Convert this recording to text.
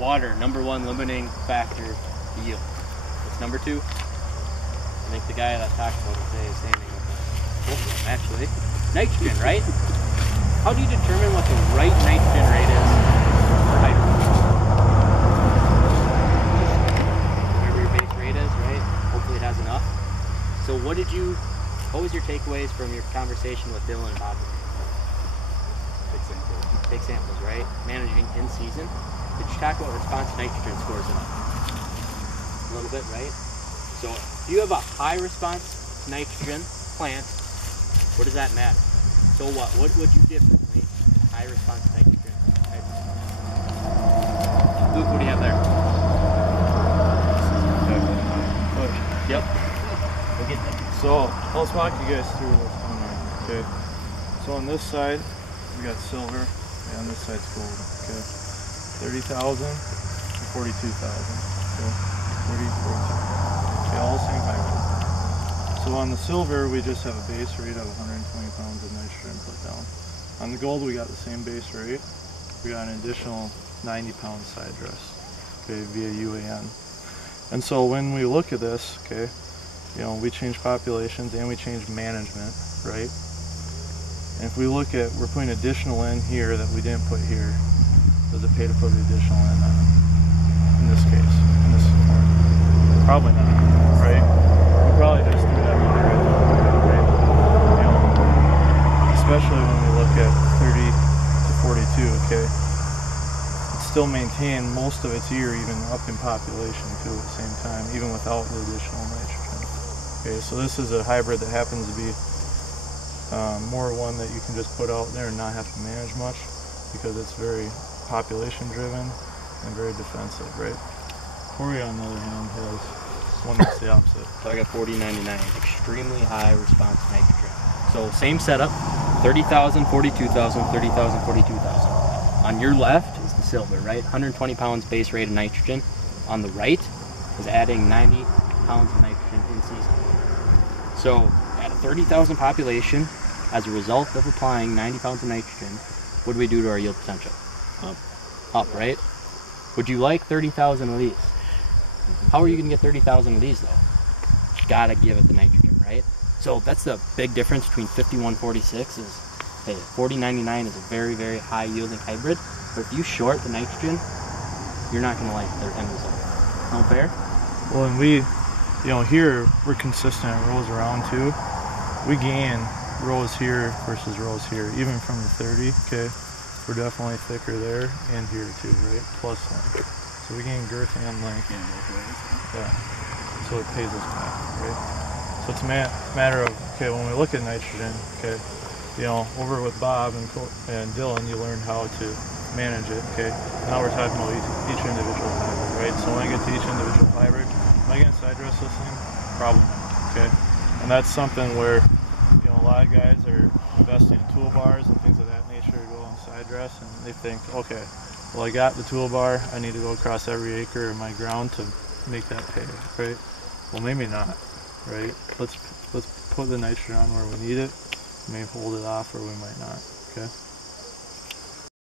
water, #1 limiting factor to yield. What's number 2? I think the guy that talked about it today is standing with both of them, actually. Nitrogen, right? How do you determine what the right nitrogen rate is for hydrogen? Whatever your base rate is, right? Hopefully it has enough. So what was your takeaways from your conversation with Dylan and Bob? Take samples, right? Managing in season. Did you talk about response to nitrogen scores enough? A little bit, right? So if you have a high response to nitrogen plant, what does that matter? So what? What would you differently? High response to nitrogen. Luke, what do you have there? Yep. We'll get there. So I'll walk you guys through what's going on. Okay. So on this side we got silver, and on this side's gold. Okay. 30,000 to 42,000. Okay. 40, 42. Okay, all the same hybrid. So on the silver we just have a base rate of 120 pounds of nitrogen put down. On the gold we got the same base rate. We got an additional 90 pound side dress. Okay, via UAN. And so when we look at this, okay, you know, we change populations and we change management, right? And if we look at, we're putting additional in here that we didn't put here. Does it pay to put the additional in this case, in this form? Probably not, right? We probably just do that one right now, right? You know, especially when we look at 30 to 42, okay? It's still maintain most of its year, even up in population too at the same time, even without the additional nitrogen. Okay, so this is a hybrid that happens to be more one that you can just put out there and not have to manage much, because it's very population driven and very defensive, right? Corey on the other hand has one that's the opposite. So I got 4099, extremely high response to nitrogen. So same setup, 30,000, 42,000, 30,000, 42,000. On your left is the silver, right? 120 pounds base rate of nitrogen. On the right is adding 90 pounds of nitrogen in season. So at a 30,000 population, as a result of applying 90 pounds of nitrogen, what do we do to our yield potential? Up, right? Would you like 30,000 of these? How are you going to get 30,000 of these though? You gotta give it the nitrogen, right? So that's the big difference between 5146 is, hey, 4099 is a very, very high yielding hybrid, but if you short the nitrogen, you're not going to like their end result. No fair? Well, and we, you know, here we're consistent in rows around too. We gain rows here versus rows here, even from the 30, okay? We're definitely thicker there and here too, right? Plus length. So we gain girth and length. Yeah. So it pays us back, right? So it's a matter of, okay, when we look at nitrogen, okay, you know, over with Bob and Dylan, you learn how to manage it, okay? Now we're talking about each individual hybrid, right? So when I get to each individual hybrid, am I going to side dress this thing? Probably not, okay? And that's something where, you know, a lot of guys are investing in toolbars and things of that nature to go on side dress, and they think, okay, well, I got the toolbar, I need to go across every acre of my ground to make that pay, right? Well, maybe not, right? Let's put the nitrogen on where we need it, maybe hold it off or we might not, okay?